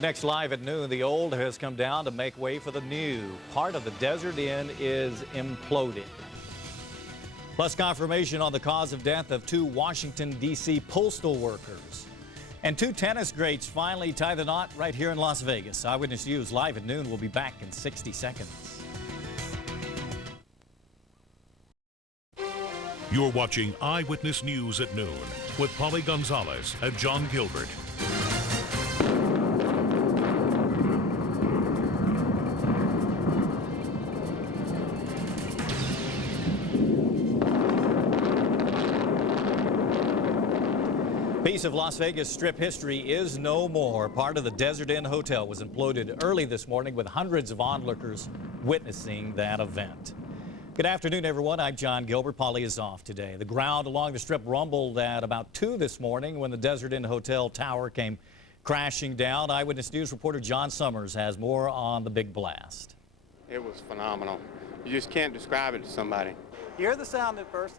Next live at noon, the old has come down to make way for the new. Part of the Desert Inn is imploding. Plus confirmation on the cause of death of 2 Washington, D.C. postal workers. And 2 tennis greats finally tie the knot right here in Las Vegas. Eyewitness News live at noon will be back in 60 seconds. You're watching Eyewitness News at noon with Polly Gonzalez and John Gilbert. Piece of Las Vegas Strip history is no more. Part of the Desert Inn Hotel was imploded early this morning with hundreds of onlookers witnessing that event. Good afternoon, everyone. I'm John Gilbert. Polly is off today. The ground along the Strip rumbled at about 2 this morning when the Desert Inn Hotel tower came crashing down. Eyewitness News reporter Jon Summers has more on the big blast. It was phenomenal. You just can't describe it to somebody. You hear the sound at first.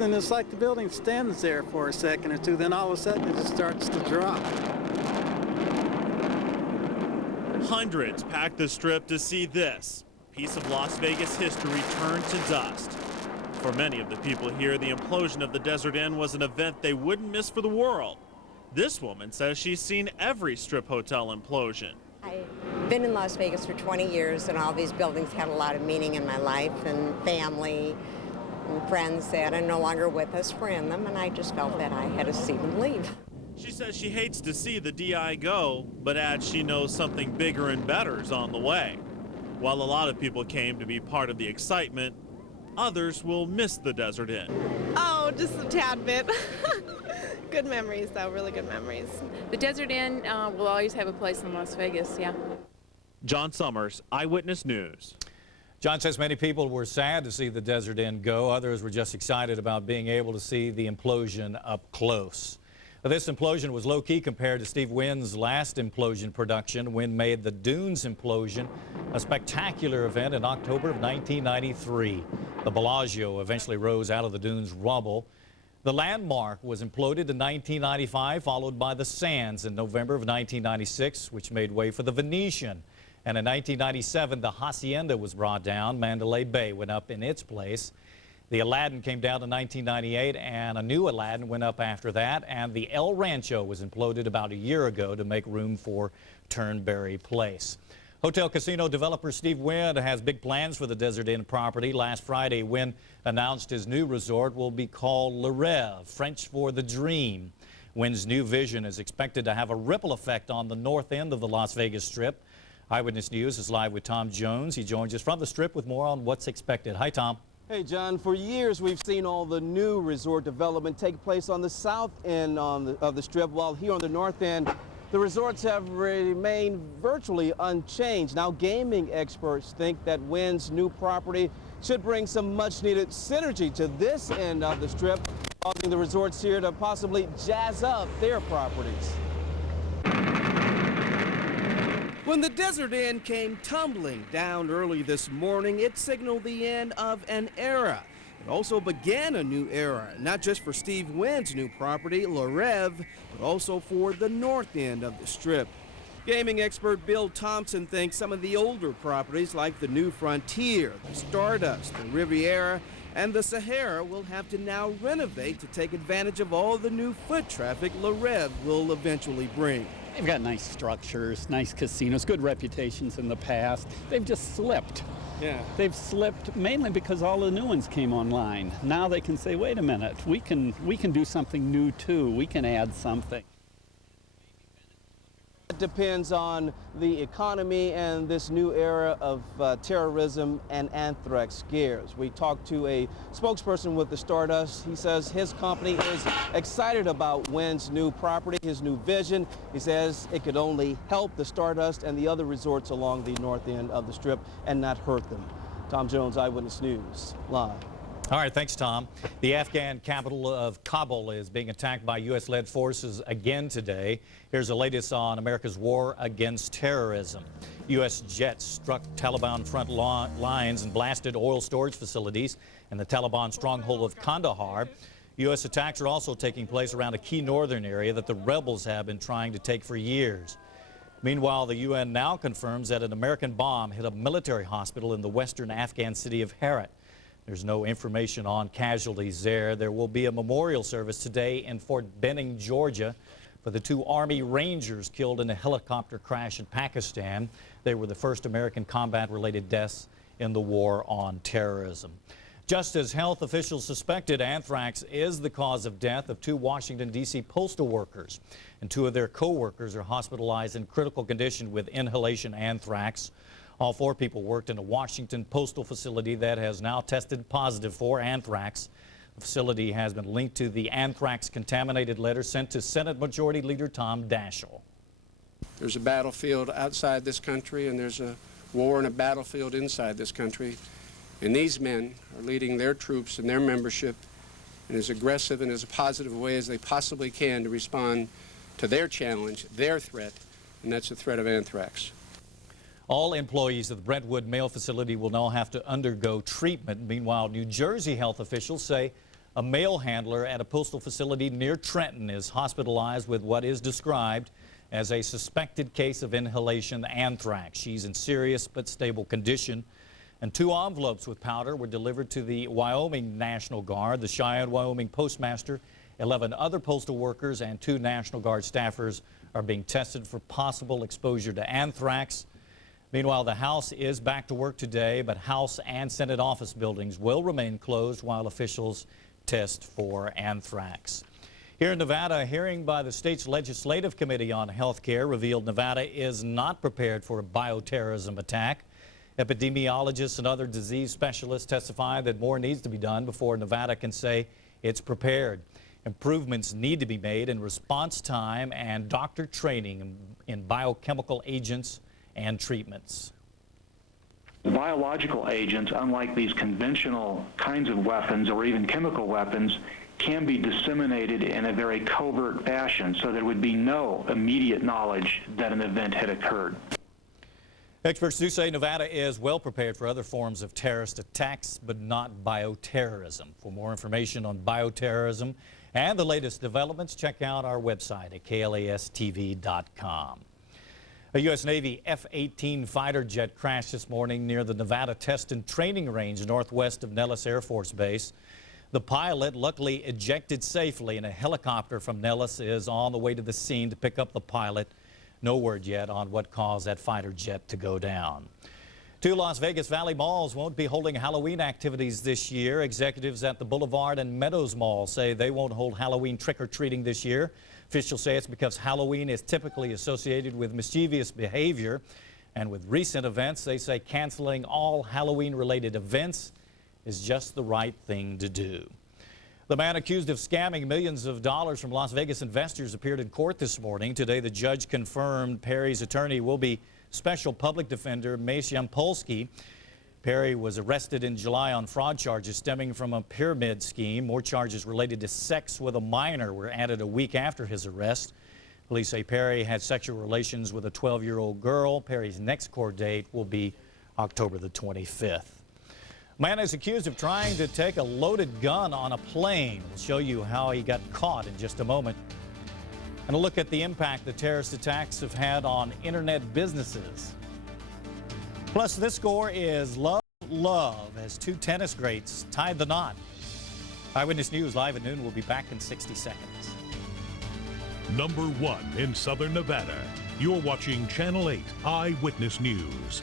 And it's like the building stands there for a second or two, then all of a sudden it just starts to drop. Hundreds packed the Strip to see this piece of Las Vegas history turn to dust. For many of the people here, the implosion of the Desert Inn was an event they wouldn't miss for the world. This woman says she's seen every Strip hotel implosion. I've been in Las Vegas for 20 years, and all these buildings had a lot of meaning in my life, and family and friends that are no longer with us were in them, and I just felt that I had to see them leave. She says she hates to see the Dee-Eye go, but adds she knows something bigger and better is on the way. While a lot of people came to be part of the excitement, others will miss the Desert Inn. Oh, just a tad bit. Good memories, though, really good memories. The Desert Inn will always have a place in Las Vegas, yeah. Jon Summers, Eyewitness News. John says many people were sad to see the Desert Inn go. Others were just excited about being able to see the implosion up close. This implosion was low-key compared to Steve Wynn's last implosion production. Wynn made the Dunes implosion a spectacular event in October of 1993. The Bellagio eventually rose out of the Dunes rubble. The Landmark was imploded in 1995, followed by the Sands in November of 1996, which made way for the Venetian. And in 1997, the Hacienda was brought down. Mandalay Bay went up in its place. The Aladdin came down in 1998, and a new Aladdin went up after that. And the El Rancho was imploded about a year ago to make room for Turnberry Place. Hotel casino developer Steve Wynn has big plans for the Desert Inn property. Last Friday, Wynn announced his new resort will be called Le Rêve, French for the dream. Wynn's new vision is expected to have a ripple effect on the north end of the Las Vegas Strip. Eyewitness News is live with Tom Jones. He joins us from the Strip with more on what's expected. Hi, Tom. Hey, John. For years, we've seen all the new resort development take place on the south end of the Strip, while here on the north end, the resorts have remained virtually unchanged. Now, gaming experts think that Wynn's new property should bring some much-needed synergy to this end of the Strip, causing the resorts here to possibly jazz up their properties. When the Desert Inn came tumbling down early this morning, it signaled the end of an era. It also began a new era, not just for Steve Wynn's new property, Le Rêve, but also for the north end of the Strip. Gaming expert Bill Thompson thinks some of the older properties like the New Frontier, the Stardust, the Riviera, and the Sahara will have to now renovate to take advantage of all the new foot traffic Le Rêve will eventually bring. They've got nice structures, nice casinos, good reputations in the past. They've just slipped. Yeah. They've slipped mainly because all the new ones came online. Now they can say, wait a minute, we can do something new too. We can add something. It depends on the economy and this new era of terrorism and anthrax scares. We talked to a spokesperson with the Stardust. He says his company is excited about Wynn's new property, his new vision. He says it could only help the Stardust and the other resorts along the north end of the Strip and not hurt them. Tom Jones, Eyewitness News, live. All right, thanks, Tom. The Afghan capital of Kabul is being attacked by U.S.-led forces again today. Here's the latest on America's war against terrorism. U.S. jets struck Taliban front lines and blasted oil storage facilities in the Taliban stronghold of Kandahar. U.S. attacks are also taking place around a key northern area that the rebels have been trying to take for years. Meanwhile, the UN now confirms that an American bomb hit a military hospital in the western Afghan city of Herat. There's no information on casualties there. There will be a memorial service today in Fort Benning, Georgia, for the 2 Army Rangers killed in a helicopter crash in Pakistan. They were the first American combat-related deaths in the war on terrorism. Just as health officials suspected, anthrax is the cause of death of 2 Washington, D.C. postal workers, and 2 of their co-workers are hospitalized in critical condition with inhalation anthrax. All 4 people worked in a Washington postal facility that has now tested positive for anthrax. The facility has been linked to the anthrax-contaminated letter sent to Senate Majority Leader Tom Daschle. There's a battlefield outside this country, and there's a war and a battlefield inside this country. And these men are leading their troops and their membership in as aggressive and as positive a way as they possibly can to respond to their challenge, their threat, and that's the threat of anthrax. All employees of the Brentwood Mail facility will now have to undergo treatment. Meanwhile, New Jersey health officials say a mail handler at a postal facility near Trenton is hospitalized with what is described as a suspected case of inhalation anthrax. She's in serious but stable condition. And 2 envelopes with powder were delivered to the Wyoming National Guard, the Cheyenne, Wyoming postmaster. 11 other postal workers and 2 National Guard staffers are being tested for possible exposure to anthrax. Meanwhile, the House is back to work today, but House and Senate office buildings will remain closed while officials test for anthrax. Here in Nevada, a hearing by the state's Legislative Committee on Health Care revealed Nevada is not prepared for a bioterrorism attack. Epidemiologists and other disease specialists testify that more needs to be done before Nevada can say it's prepared. Improvements need to be made in response time and doctor training in biochemical agents and treatments. Biological agents, unlike these conventional kinds of weapons or even chemical weapons, can be disseminated in a very covert fashion, so there would be no immediate knowledge that an event had occurred. Experts do say Nevada is well prepared for other forms of terrorist attacks, but not bioterrorism. For more information on bioterrorism and the latest developments, check out our website at KLASTV.com. A U.S. Navy F-18 fighter jet crashed this morning near the Nevada Test and Training Range northwest of Nellis Air Force Base. The pilot luckily ejected safely, and a helicopter from Nellis is on the way to the scene to pick up the pilot. No word yet on what caused that fighter jet to go down. 2 Las Vegas Valley malls won't be holding Halloween activities this year. Executives at the Boulevard and Meadows Mall say they won't hold Halloween trick-or-treating this year. Officials say it's because Halloween is typically associated with mischievous behavior. And with recent events, they say canceling all Halloween-related events is just the right thing to do. The man accused of scamming millions of dollars from Las Vegas investors appeared in court this morning. Today, the judge confirmed Perry's attorney will be Special Public Defender Mace Yampolsky. Perry was arrested in July on fraud charges stemming from a pyramid scheme. More charges related to sex with a minor were added a week after his arrest. Police say Perry had sexual relations with a 12-year-old girl. Perry's next court date will be October the 25th. Man is accused of trying to take a loaded gun on a plane. We'll show you how he got caught in just a moment. And a look at the impact the terrorist attacks have had on internet businesses. Plus, this score is love, love, as 2 tennis greats tied the knot. Eyewitness News live at noon will be back in 60 seconds. Number 1 in Southern Nevada. You're watching Channel 8 Eyewitness News.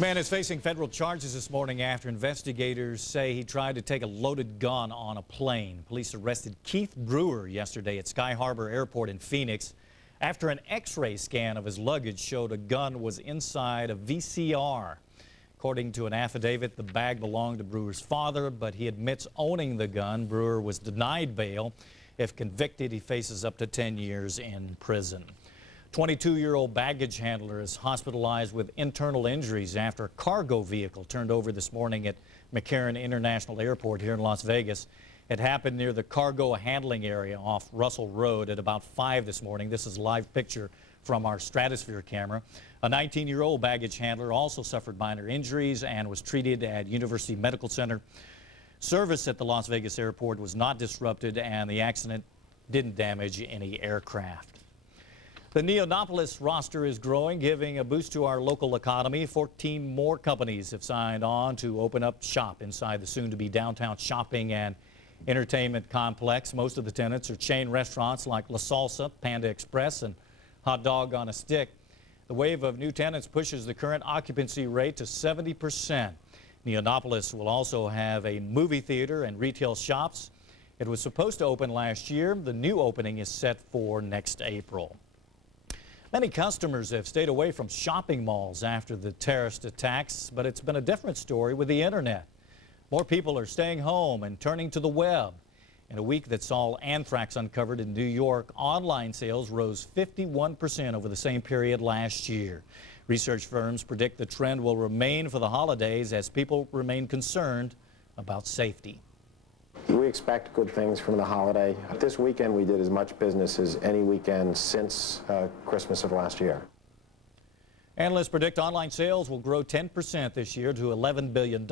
Man is facing federal charges this morning after investigators say he tried to take a loaded gun on a plane. Police arrested Keith Brewer yesterday at Sky Harbor Airport in Phoenix after an X-ray scan of his luggage showed a gun was inside a VCR. According to an affidavit, the bag belonged to Brewer's father, but he admits owning the gun. Brewer was denied bail. If convicted, he faces up to 10 years in prison. 22-year-old baggage handler is hospitalized with internal injuries after a cargo vehicle turned over this morning at McCarran International Airport here in Las Vegas. It happened near the cargo handling area off Russell Road at about 5 this morning. This is a live picture from our Stratosphere camera. A 19-year-old baggage handler also suffered minor injuries and was treated at University Medical Center. Service at the Las Vegas airport was not disrupted, and the accident didn't damage any aircraft. The Neonopolis roster is growing, giving a boost to our local economy. 14 more companies have signed on to open up shop inside the soon-to-be downtown shopping and entertainment complex. Most of the tenants are chain restaurants like La Salsa, Panda Express, and Hot Dog on a Stick. The wave of new tenants pushes the current occupancy rate to 70%. Neonopolis will also have a movie theater and retail shops. It was supposed to open last year. The new opening is set for next April. Many customers have stayed away from shopping malls after the terrorist attacks, but it's been a different story with the internet. More people are staying home and turning to the web. In a week that saw Anthrax uncovered in New York, online sales rose 51% over the same period last year. Research firms predict the trend will remain for the holidays as people remain concerned about safety. We expect good things from the holiday. This weekend we did as much business as any weekend since Christmas of last year. Analysts predict online sales will grow 10% this year to $11 billion.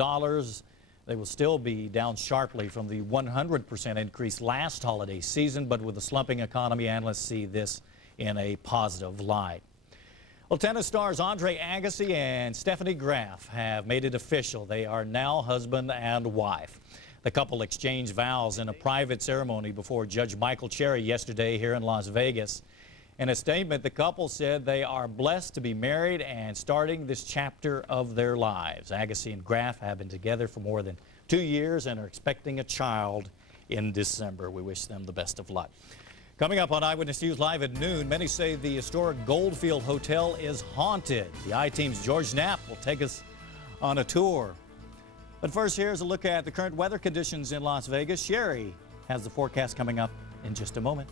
They will still be down sharply from the 100% increase last holiday season, but with a slumping economy, analysts see this in a positive light. Well, tennis stars Andre Agassi and Steffi Graf have made it official. They are now husband and wife. The couple exchanged vows in a private ceremony before Judge Michael Cherry yesterday here in Las Vegas. In a statement, the couple said they are blessed to be married and starting this chapter of their lives. Agassi and Graf have been together for more than 2 years and are expecting a child in December. We wish them the best of luck. Coming up on Eyewitness News Live at noon, many say the historic Goldfield Hotel is haunted. The I-Team's George Knapp will take us on a tour. But first, here's a look at the current weather conditions in Las Vegas. Sherry has the forecast coming up in just a moment.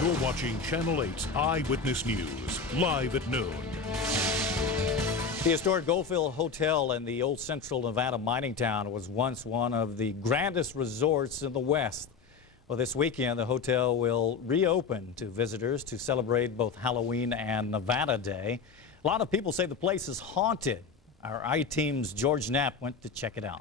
You're watching Channel 8's Eyewitness News, live at noon. The historic Goldfield Hotel in the old central Nevada mining town was once one of the grandest resorts in the West. Well, this weekend, the hotel will reopen to visitors to celebrate both Halloween and Nevada Day. A lot of people say the place is haunted. Our I-Team's George Knapp went to check it out.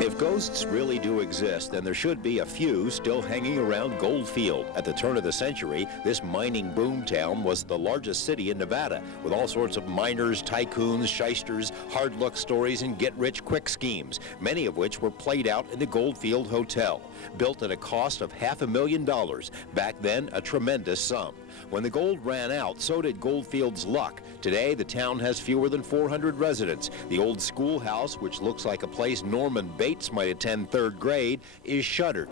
If ghosts really do exist, then there should be a few still hanging around Goldfield. At the turn of the century, this mining boomtown was the largest city in Nevada, with all sorts of miners, tycoons, shysters, hard luck stories, and get-rich-quick schemes, many of which were played out in the Goldfield Hotel. Built at a cost of $500,000, back then a tremendous sum. When the gold ran out, so did Goldfield's luck. Today, the town has fewer than 400 residents. The old schoolhouse, which looks like a place Norman Bates might attend 3rd grade, is shuttered.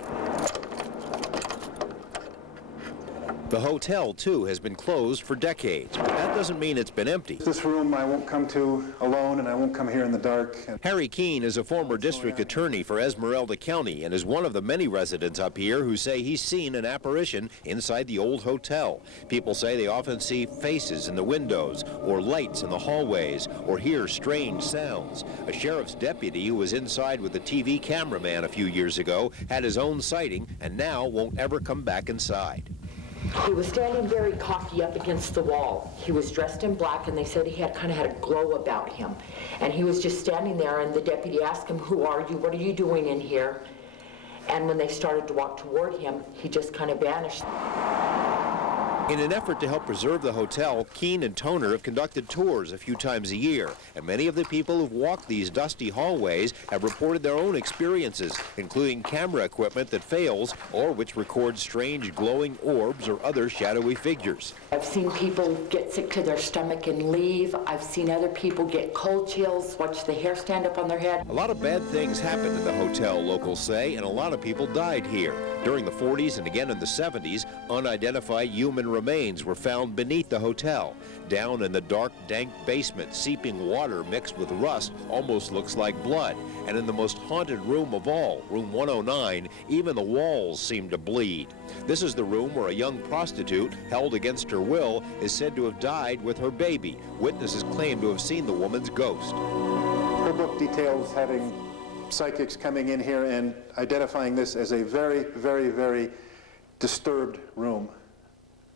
The hotel, too, has been closed for decades, but that doesn't mean it's been empty. This room I won't come to alone, and I won't come here in the dark. Harry Keene is a former district attorney for Esmeralda County and is one of the many residents up here who say he's seen an apparition inside the old hotel. People say they often see faces in the windows or lights in the hallways or hear strange sounds. A sheriff's deputy who was inside with a TV cameraman a few years ago had his own sighting and now won't ever come back inside. He was standing very cocky up against the wall. He was dressed in black, and they said he kind of had a glow about him. And he was just standing there, and the deputy asked him, "Who are you? What are you doing in here?" And when they started to walk toward him, he just kind of vanished. In an effort to help preserve the hotel, Keene and Toner have conducted tours a few times a year, and many of the people who've walked these dusty hallways have reported their own experiences, including camera equipment that fails or which records strange glowing orbs or other shadowy figures. I've seen people get sick to their stomach and leave. I've seen other people get cold chills, watch the hair stand up on their head. A lot of bad things happened in the hotel, locals say, and a lot of people died here. During the 40s and again in the 70s, unidentified human remains were found beneath the hotel. Down in the dark, dank basement, seeping water mixed with rust almost looks like blood. And in the most haunted room of all, room 109, even the walls seem to bleed. This is the room where a young prostitute, held against her will, is said to have died with her baby. Witnesses claim to have seen the woman's ghost. Her book details having psychics coming in here and identifying this as a very, very, very disturbed room.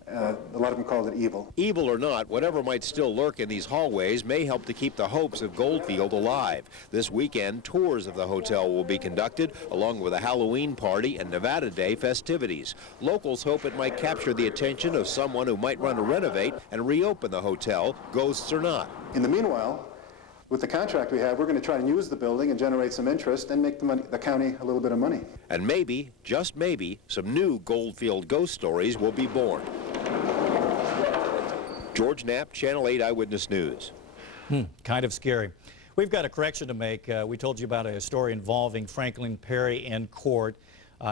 A lot of them called it evil. Evil or not, whatever might still lurk in these hallways may help to keep the hopes of Goldfield alive. This weekend, tours of the hotel will be conducted, along with a Halloween party and Nevada Day festivities. Locals hope it might capture the attention of someone who might want to renovate and reopen the hotel, ghosts or not. In the meanwhile, with the contract we have, we're going to try and use the building and generate some interest and make the county a little bit of money. And maybe, just maybe, some new Goldfield ghost stories will be born. George Knapp, Channel 8 Eyewitness News. Kind of scary. We've got a correction to make. We told you about a story involving Franklin Perry in court.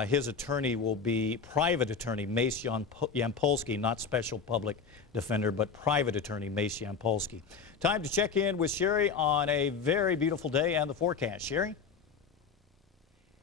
His attorney will be private attorney Mace Yampolsky, not special public defender, but private attorney Mace Yampolsky. Time to check in with Sherry on a very beautiful day and the forecast. Sherry?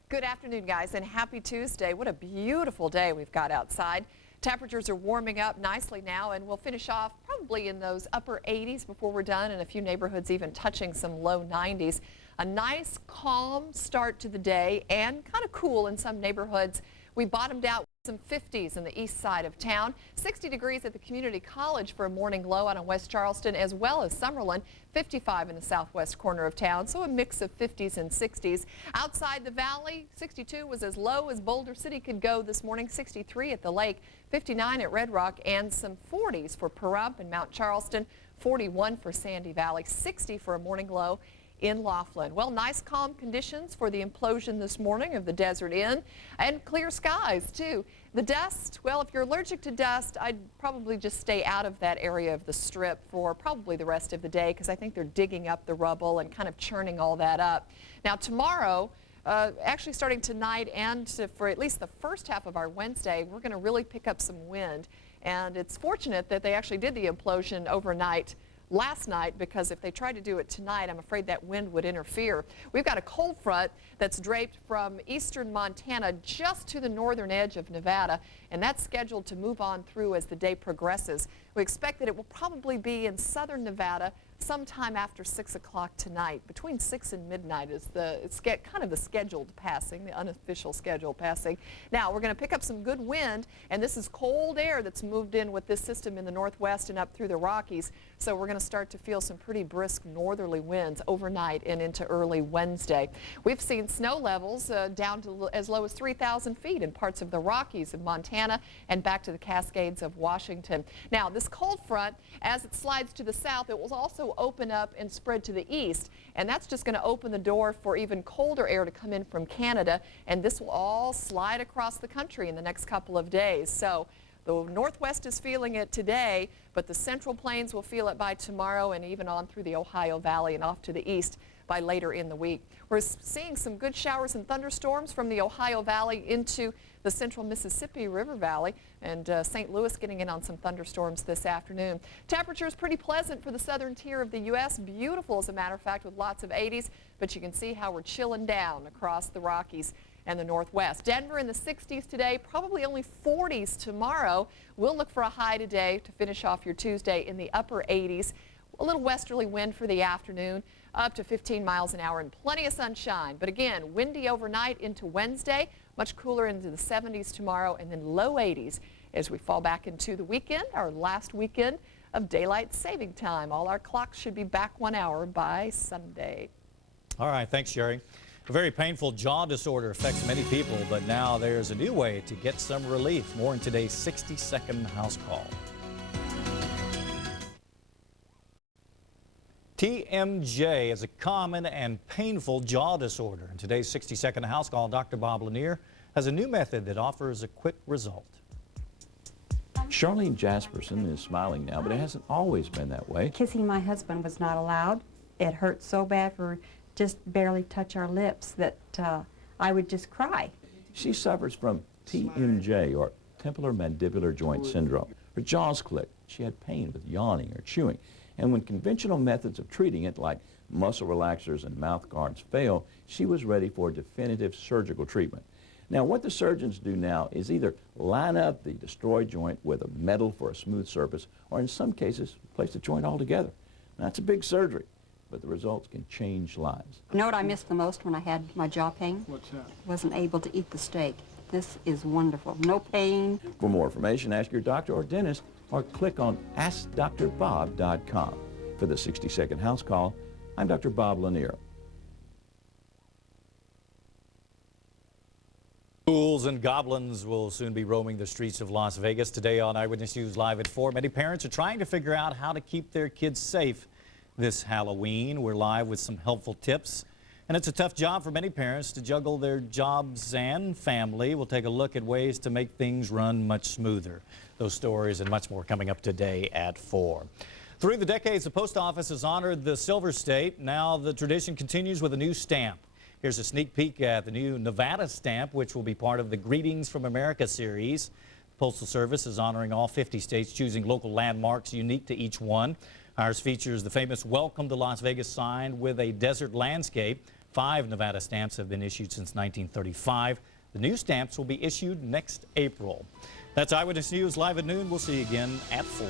Good afternoon, guys, and happy Tuesday. What a beautiful day we've got outside. Temperatures are warming up nicely now, and we'll finish off probably in those upper 80s before we're done, and a few neighborhoods even touching some low 90s. A nice, calm start to the day and kind of cool in some neighborhoods. We bottomed out with some 50s in the east side of town, 60 degrees at the community college for a morning low out in West Charleston, as well as Summerlin, 55 in the southwest corner of town, so a mix of 50s and 60s. Outside the valley, 62 was as low as Boulder City could go this morning, 63 at the lake, 59 at Red Rock, and some 40s for Pahrump and Mount Charleston, 41 for Sandy Valley, 60 for a morning low in Laughlin. Well, nice calm conditions for the implosion this morning of the Desert Inn, and clear skies too. The dust, well, if you're allergic to dust, I'd probably just stay out of that area of the strip for probably the rest of the day, because I think they're digging up the rubble and kind of churning all that up. Now tomorrow, actually starting tonight and for at least the first half of our Wednesday, we're going to really pick up some wind, and it's fortunate that they actually did the implosion overnight last night, because if they tried to do it tonight, I'm afraid that wind would interfere. We've got a cold front that's draped from eastern Montana just to the northern edge of Nevada, and that's scheduled to move on through as the day progresses. We expect that it will probably be in southern Nevada sometime after 6 o'clock tonight. Between 6 and midnight is kind of the scheduled passing, the unofficial scheduled passing. Now, we're going to pick up some good wind, and this is cold air that's moved in with this system in the northwest and up through the Rockies. So we're going to start to feel some pretty brisk northerly winds overnight and into early Wednesday. We've seen snow levels down to as low as 3,000 feet in parts of the Rockies of Montana and back to the Cascades of Washington. Now, this cold front, as it slides to the south, it will also open up and spread to the east, and that's just going to open the door for even colder air to come in from Canada, and this will all slide across the country in the next couple of days. So the northwest is feeling it today, but the central plains will feel it by tomorrow, and even on through the Ohio Valley and off to the east by later in the week. We're seeing some good showers and thunderstorms from the Ohio Valley into the central Mississippi River Valley, and St. Louis getting in on some thunderstorms this afternoon. Temperatures pretty pleasant for the southern tier of the U.S. Beautiful, as a matter of fact, with lots of 80s, but you can see how we're chilling down across the Rockies and the northwest. Denver in the 60s today, probably only 40s tomorrow. We'll look for a high today to finish off your Tuesday in the upper 80s. A little westerly wind for the afternoon, up to 15 miles an hour and plenty of sunshine. But again, windy overnight into Wednesday, much cooler into the 70s tomorrow, and then low 80s as we fall back into the weekend, our last weekend of daylight saving time. All our clocks should be back 1 hour by Sunday. All right, thanks, Sherry. A very painful jaw disorder affects many people, but now there's a new way to get some relief. More in today's 60-second house call. TMJ is a common and painful jaw disorder. In today's 60-second house call, Dr. Bob Lanier has a new method that offers a quick result. Charlene Jasperson is smiling now, but it hasn't always been that way. Kissing my husband was not allowed. It hurt so bad for just barely touch our lips that I would just cry. She suffers from TMJ, or templar mandibular joint syndrome. Her jaws clicked. She had pain with yawning or chewing. And when conventional methods of treating it, like muscle relaxers and mouth guards, fail, she was ready for definitive surgical treatment. Now, what the surgeons do now is either line up the destroyed joint with a metal for a smooth surface, or in some cases, replace the joint altogether. Now, that's a big surgery, but the results can change lives. You know what I missed the most when I had my jaw pain? What's that? Wasn't able to eat the steak. This is wonderful. No pain. For more information, ask your doctor or dentist, or click on AskDrBob.com. For the 60-second house call, I'm Dr. Bob Lanier. Ghouls and goblins will soon be roaming the streets of Las Vegas. Today on Eyewitness News Live at 4, many parents are trying to figure out how to keep their kids safe this Halloween. We're live with some helpful tips. And it's a tough job for many parents to juggle their jobs and family. We'll take a look at ways to make things run much smoother. Those stories and much more coming up today at 4. Through the decades, the post office has honored the Silver State. Now the tradition continues with a new stamp. Here's a sneak peek at the new Nevada stamp, which will be part of the Greetings from America series. The Postal Service is honoring all 50 states, choosing local landmarks unique to each one. Ours features the famous Welcome to Las Vegas sign with a desert landscape. 5 Nevada stamps have been issued since 1935. The new stamps will be issued next April. That's Eyewitness News Live at noon. We'll see you again at 4.